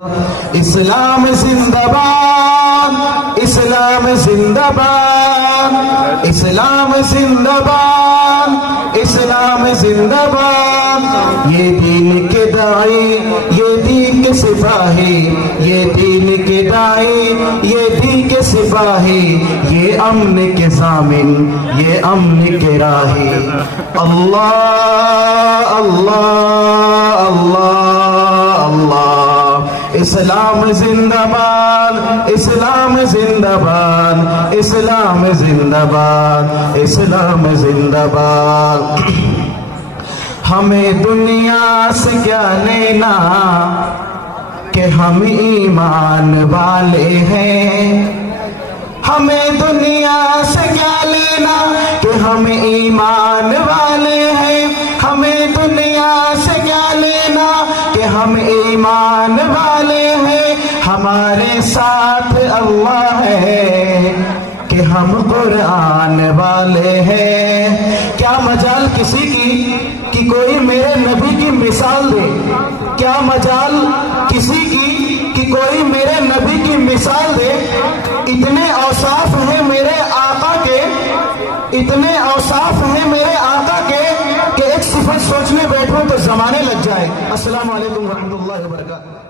इस्लाम जिंदाबाद, इस्लाम जिंदाबाद, इस्लाम जिंदाबाद, इस्लाम जिंदाबाद। ये दीन के दाई, ये दीन के सिपाही, ये दीन के दाई, ये दीन के सिपाही, ये अमन के ज़ामिन, ये अमन के राही। अल्लाह अल्लाह अल्लाह अल्लाह। इस्लाम जिंदाबाद, इस्लाम जिंदाबाद, इस्लाम जिंदाबाद, इस्लाम जिंदाबाद। हमें दुनिया से क्या लेना कि हम ईमान वाले हैं। हमें दुनिया से क्या लेना कि हम ईमान वाले हैं। हमें दुनिया से क्या लेना कि हम ईमान वाले हैं। हमारे साथ अल्लाह है कि हम कुरान वाले हैं। क्या मजाल किसी की कि कोई मेरे नबी की मिसाल दे। क्या मजाल किसी की कि कोई मेरे नबी की मिसाल दे। इतने औसाफ हैं मेरे आका के, इतने औसाफ हैं मेरे आका के कि एक सिफत सोचने बैठो तो जमाने लग जाए। अस्सलाम वालेकुम व रहमतुल्लाहि व बरकातहू।